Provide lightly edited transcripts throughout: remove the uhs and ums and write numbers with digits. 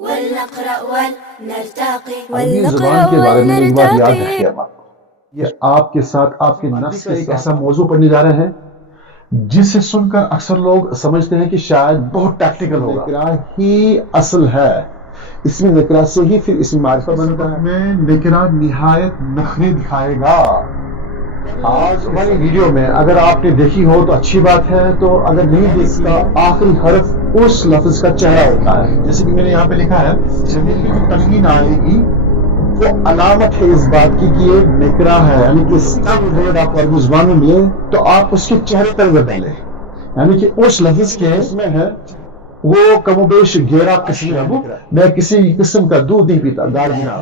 عربی زبان کے بارے میں ایک بات یاد رکھیے آپ، یہ آپ کے ساتھ آپ کے نفس کا ایک ایسا موضوع پڑھنے جا رہے ہیں جسے سن کر اکثر لوگ سمجھتے ہیں کہ شاید بہت ٹیکٹیکل ہوگا۔ نکرہ ہی اصل ہے، اس میں نکرہ سے ہی پھر اس میں معرفہ بنتا ہے۔ میں نکرہ نہایت نخرے دکھائے گا۔ آج والی ویڈیو میں اگر آپ نے دیکھی ہو تو اچھی بات ہے، تو اگر نہیں دیکھی تو آخری حرف اس لفظ کا چہرہ ہوتا ہے، جیسے کہ میں نے یہاں پہ لکھا ہے جمیل کی جو تنوین آئے گی وہ علامت ہے اس بات کی کہ یہ نکرہ ہے، یعنی کہ سٹنگ ورڈ آپ کو عربی زبان میں ملے تو آپ اس کے چہرے پر بدلیں، یعنی کہ اس لفظ کے اس میں ہے وہ کم و بیش گہرا قسم ہے، میں کسی قسم کا دودھ نہیں پیتا، گاڑی نہ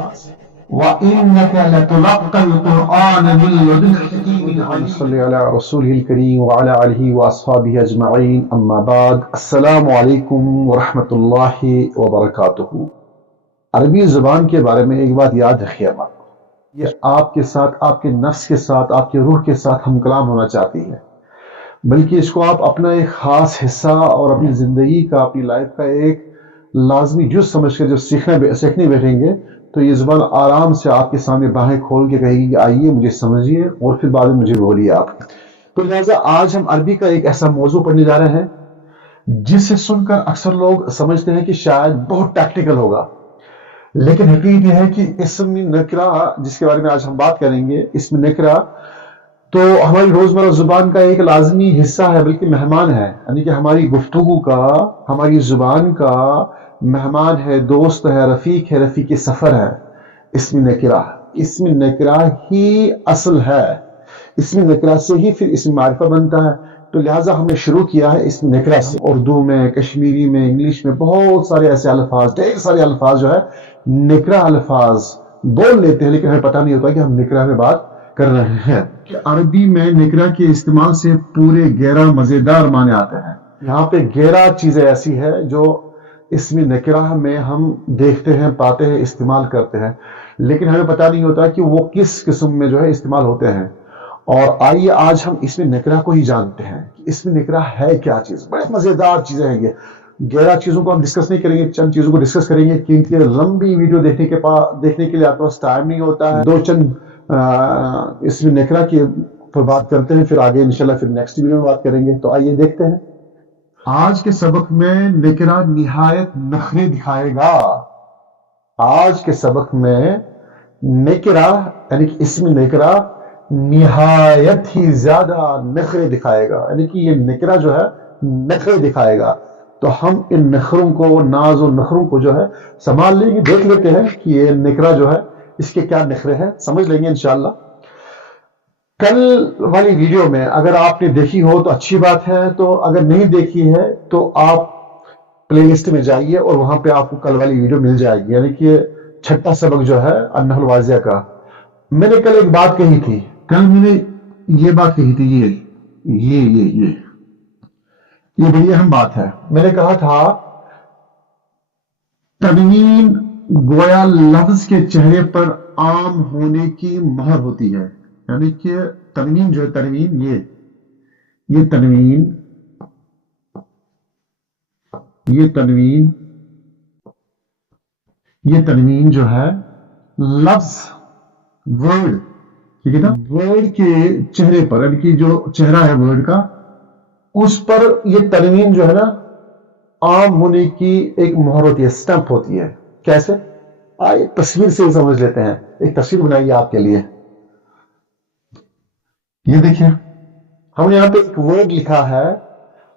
وَإِنَّكَ لَتُلَقَّى الْقُرْآنَ مِن لَّدُنْ حَكِيمٍ عَلِيمٍ صلی علی رسولہ الکریم وعلی آلہ واصحابہ اجمعین، اما بعد، السلام علیکم ورحمۃ اللہ وبرکاتہ۔ عربی زبان کے بارے میں ایک بات یاد رکھیے آپ، یہ آپ کے ساتھ، آپ کے نفس کے ساتھ، آپ کے روح کے ساتھ ہم کلام ہونا چاہتی ہے، بلکہ اس کو آپ اپنا ایک خاص حصہ اور اپنی زندگی کا، اپنی لائف کا ایک لازمی جز سمجھ کر جب سیکھنے بیٹھیں گے تو یہ زبان آرام سے آپ کے سامنے باہیں کھول کے کہے گی کہ آئیے مجھے سمجھیے اور پھر بعد میں مجھے بولیے آپ۔ تو لہٰذا آج ہم عربی کا ایک ایسا موضوع پڑھنے جا رہے ہیں جسے سن کر اکثر لوگ سمجھتے ہیں کہ شاید بہت ٹیکٹیکل ہوگا، لیکن حقیقت یہ ہے کہ اسم نکرہ جس کے بارے میں آج ہم بات کریں گے، اسم نکرہ تو ہماری روزمرہ زبان کا ایک لازمی حصہ ہے، بلکہ مہمان ہے، یعنی کہ ہماری گفتگو کا، ہماری زبان کا مہمان ہے، دوست ہے، رفیق ہے، رفیق سفر ہے اسم نکرہ۔ اسم نکرہ ہی اصل ہے، اسم نکرہ سے ہی پھر اسم معرفہ بنتا ہے، تو لہٰذا ہم نے شروع کیا ہے اسم نکرہ سے۔ اردو میں، کشمیری میں، انگلش میں بہت سارے ایسے الفاظ، ڈھیر سارے الفاظ جو ہے نکرہ الفاظ بول لیتے ہیں، لیکن ہمیں پتہ نہیں ہوتا کہ ہم نکرہ میں بات کر رہے ہیں۔ عربی میں نکرہ کے استعمال سے پورے گہرا مزیدار معنی آتے ہیں۔ یہاں پہ گہرا چیزیں ایسی ہے جو اسم نکرہ میں ہم دیکھتے ہیں، پاتے ہیں، استعمال کرتے ہیں، لیکن ہمیں پتہ نہیں ہوتا کہ وہ کس قسم میں جو ہے استعمال ہوتے ہیں۔ اور آئیے آج ہم اسم نکرہ کو ہی جانتے ہیں کہ اسم نکرہ ہے کیا چیز۔ بڑے مزیدار چیزیں ہیں یہ، گہرا چیزوں کو ہم ڈسکس نہیں کریں گے، چند چیزوں کو ڈسکس کریں گے، کیونکہ لمبی ویڈیو دیکھنے کے لیے آپ کے پاس ٹائم نہیں ہوتا ہے۔ دو چند اسم نکرہ کی پر بات کرتے ہیں، پھر آگے انشاءاللہ پھر نیکسٹ ویڈیو میں بات کریں گے۔ تو آئیے دیکھتے ہیں۔ آج کے سبق میں نکرہ نہایت نخرے دکھائے گا۔ آج کے سبق میں نکرہ یعنی کہ اسم نکرہ نہایت ہی زیادہ نخرے دکھائے گا، یعنی کہ یہ نکرہ جو ہے نخرے دکھائے گا۔ تو ہم ان نخروں کو، ناز و نخروں کو جو ہے سنبھال لیں گے، دیکھ لیتے ہیں کہ یہ نکرہ جو ہے اس کے کیا نخرے ہیں، سمجھ لیں گے انشاءاللہ۔ کل والی ویڈیو میں اگر آپ نے دیکھی ہو تو اچھی بات ہے، تو اگر نہیں دیکھی ہے تو آپ پلے لسٹ میں جائیے اور وہاں پہ آپ کو کل والی ویڈیو مل جائے گی، یعنی کہ چھٹا سبق جو ہے النحو الواضحہ کا۔ میں نے کل ایک بات کہی تھی، کل میں نے یہ بات کہی تھی، یہ بڑی اہم بات ہے۔ میں نے کہا تھا تنوین گویا لفظ کے چہرے پر عام ہونے کی مہر ہوتی ہے، یعنی کہ تنوین جو ہے، تنوین یہ تنوین جو ہے لفظ ورڈ، ٹھیک ہے نا، ورڈ کے چہرے پر، یعنی کہ جو چہرہ ہے ورڈ کا، اس پر یہ تنوین جو ہے نا عام ہونے کی ایک مہر ہوتی ہے، سٹمپ ہوتی ہے۔ کیسے؟ آئیے تصویر سے ہی سمجھ لیتے ہیں، ایک تصویر بنائیے آپ کے لیے۔ یہ دیکھیں، ہم نے یہاں پہ ایک ورڈ لکھا ہے،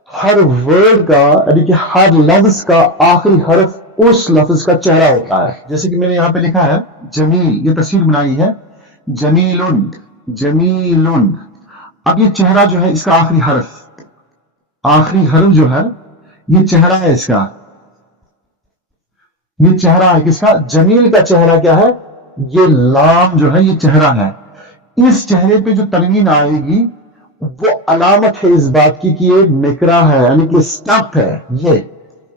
ہر ورڈ کا یعنی کہ ہر لفظ کا آخری حرف اس لفظ کا چہرہ ہوتا ہے۔ جیسے کہ میں نے یہاں پہ لکھا ہے جمیل، یہ تصویر بنائی ہے جمیلن، جمیلن۔ اب یہ چہرہ جو ہے اس کا آخری حرف جو ہے یہ چہرہ ہے اس کا، یہ چہرہ ہے کس کا؟ جمیل کا چہرہ کیا ہے؟ یہ لام جو ہے یہ چہرہ ہے۔ اس چہرے پہ جو تنوین آئے گی وہ علامت ہے اس بات کی کہ یہ نکرہ ہے، یعنی کہ سٹمپ ہے،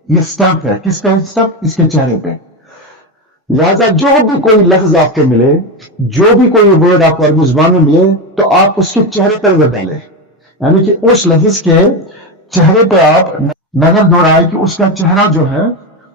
یہ سٹمپ ہے۔ کس کا سٹمپ؟ اس کے چہرے پہ۔ لہذا جو بھی کوئی لفظ آپ کو ملے، جو بھی کوئی ورڈ آپ کو عربی زبان میں ملے، تو آپ اس کے چہرے پر بدلیں، یعنی کہ اس لفظ کے چہرے پہ آپ نظر دوڑائے کہ اس کا چہرہ جو ہے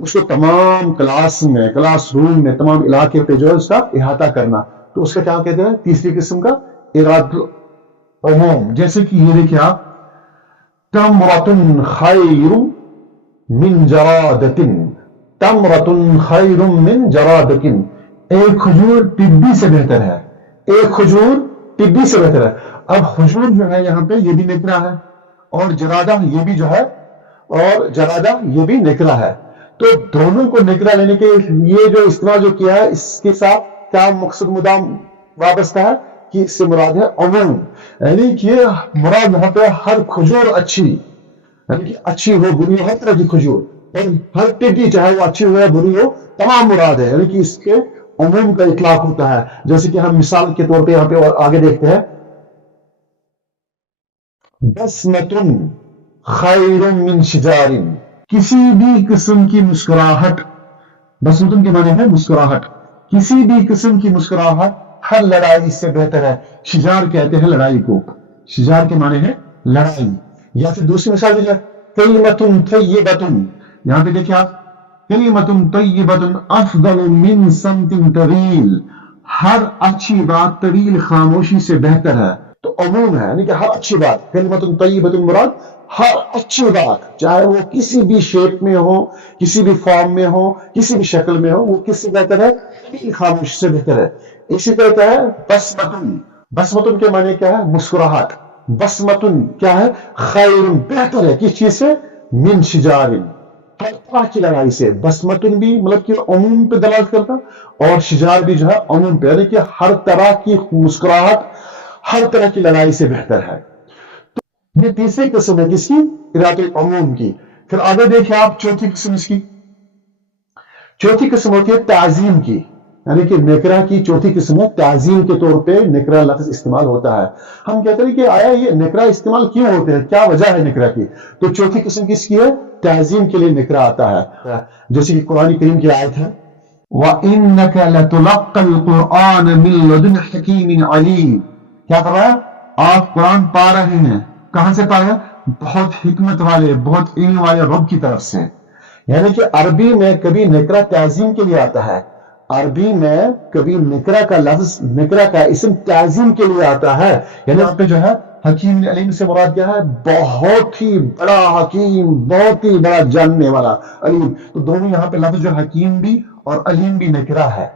اس کو تمام کلاس روم میں تمام علاقے پہ جو ہے اس کا احاطہ کرنا، تو اس کا کیا کہتے ہیں؟ تیسری قسم کا ارادۃ العموم. جیسے کہ یہ دیکھیں آپ، تمرۃ خیر من جرادۃ، تمرۃ خیر من جرادۃ، ایک کھجور ٹڈی سے بہتر ہے، ایک کھجور ٹڈی سے بہتر ہے. اب کھجور جو ہے یہاں پہ یہ بھی نکرا ہے، اور جرادہ یہ بھی جو ہے، اور جرادہ یہ بھی نکرا ہے. تو دونوں کو نکرا لینے کے یہ جو استعمال جو کیا ہے، اس کے ساتھ کیا مقصد مدام وابستہ ہے کہ اس سے مراد ہے عموم، یعنی کہ مراد یہاں پہ ہر کھجور اچھی، یعنی کہ اچھی ہو بری ہو، ہر طرح کی کھجور، اور ہر ٹڈی چاہے وہ اچھی ہو یا بری ہو، تمام مراد ہے، یعنی کہ اس کے عموم کا اطلاق ہوتا ہے. جیسے کہ ہم مثال کے طور پہ یہاں پہ اور آگے دیکھتے ہیں، بسمۃ خیر من شجار، کسی بھی قسم کی مسکراہٹ، بسمۃ کے معنی ہے مسکراہٹ، کسی بھی قسم کی مسکراہٹ ہر لڑائی سے بہتر ہے. شجار کہتے ہیں لڑائی کو، شجار کے معنی ہے لڑائی. یا پھر دوسری مثال دیکھیں، کلمۃ طیبۃ، یہاں پہ دیکھیں آپ، کلمۃ طیبۃ افضل من صمت طویل، ہر اچھی بات طویل خاموشی سے بہتر ہے. تو عموم ہے، یعنی کہ ہر اچھی بات، کلمۃ طیبۃ مراد ہر اچھی بات، چاہے وہ کسی بھی شیپ میں ہو، کسی بھی فارم میں ہو، کسی بھی شکل میں ہو، وہ کس سے بہتر ہے؟ طویل خاموشی سے بہتر ہے. اسی طرح کیا ہے بسمۃ، بسمۃ کے معنی کیا ہے؟ مسکراہٹ. بسمۃ کیا ہے؟ خیر، بہتر ہے کس چیز سے؟ من شجار، ہر طرح کی لڑائی سے. بسمۃ بھی مطلب کہ عموم پہ دلالت کرتا، اور شجار بھی جو ہے عموم پہ، یعنی کہ ہر طرح کی مسکراہٹ ہر طرح کی لڑائی سے بہتر ہے. تو یہ تیسری قسم ہے کس کی؟ ارادۃ العموم کی. پھر آگے دیکھیں آپ چوتھی قسم اس کی، چوتھی قسم ہوتی ہے تعظیم کی، یعنی کہ نکرا کی چوتھی قسم ہے تعظیم کے طور پہ نکرا لفظ استعمال ہوتا ہے. ہم کہتے ہیں کہ آیا یہ نکرا استعمال کیوں ہوتے ہیں، کیا وجہ ہے نکرا کی؟ تو چوتھی قسم کس کی ہے؟ تعظیم کے لیے نکرا آتا ہے. جیسے کہ قرآن کریم کی آیت ہے، وَإِنَّكَ لَتُلَقَّ الْقُرْآنَ مِن لَّدُنْ حَكِيمٍ عَلِيمٍ. کیا کر رہا ہے؟ آپ قرآن پا رہے ہیں، کہاں سے پا رہے ہیں؟ بہت حکمت والے، بہت علم والے رب کی طرف سے. یعنی کہ عربی میں کبھی نکرا تعظیم کے لیے آتا ہے، عربی میں کبھی نکرا کا لفظ، نکرا کا اسم تعظیم کے لیے آتا ہے. یعنی آپ پہ جو ہے حکیم علیم سے مراد کیا ہے؟ بہت ہی بڑا حکیم، بہت ہی بڑا جاننے والا علیم. تو دونوں یہاں پہ لفظ جو حکیم بھی اور علیم بھی نکرا ہے،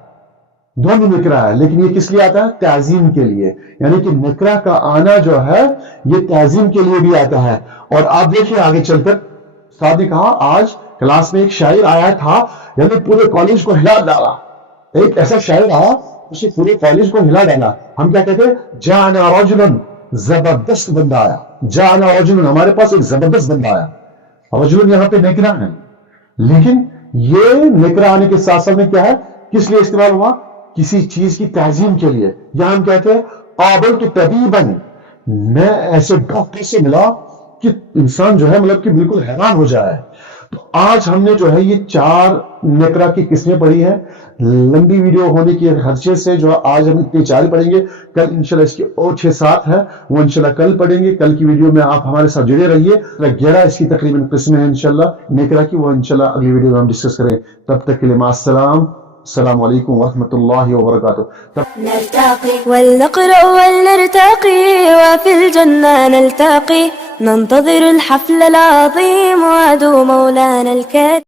دونوں نکرا ہے، لیکن یہ کس لیے آتا ہے؟ تعظیم کے لیے. یعنی کہ نکرا کا آنا جو ہے یہ تعظیم کے لیے بھی آتا ہے. اور آپ دیکھیں آگے چل کر، ساتھ نے کہا آج کلاس میں ایک شاعر آیا تھا، یعنی پورے کالج کو ہلا ڈالا. ایک ایسا شاعر آیا، اسے پورے کالج کو ہلا ڈالا. ہم کیا کہتے ہیں؟ جانا رجلن، زبردست بندہ آیا. جانا رجلن، ہمارے پاس ایک زبردست بندہ آیا. رجلن یہاں پہ نکرا ہے، لیکن یہ نکرا آنے کے ساتھ ساتھ میں کیا ہے؟ کس لیے استعمال ہوا؟ کسی چیز کی تعظیم کے لیے. یہاں ہم کہتے ہیں قابلت طبیبا، میں ایسے ڈاکٹر سے ملا کہ انسان جو ہے مطلب کہ بالکل حیران ہو جائے. تو آج ہم نے جو ہے یہ 4 نکرا کی قسمیں پڑھی ہیں. لمبی ویڈیو ہونے کی خدشے سے جو آج ہم اتنی 4 پڑھیں گے، کل انشاءاللہ اس کی اور 6-7 ہے، وہ انشاءاللہ کل پڑھیں گے. کل کی ویڈیو میں آپ ہمارے ساتھ جڑے رہیے. 11 اس کی تقریباً قسمیں ہیں انشاءاللہ نکرا کی، وہ انشاءاللہ اگلی ویڈیو میں ہم ڈسکس کریں. تب تک کے لیے مع السلام، السلام علیکم ورحمۃ اللہ وبرکاتہ. نلتقي ولنقرأ ولنرتقي وفي الجنة نلتقي، ننتظر الحفل العظيم وعدو مولانا الكريم.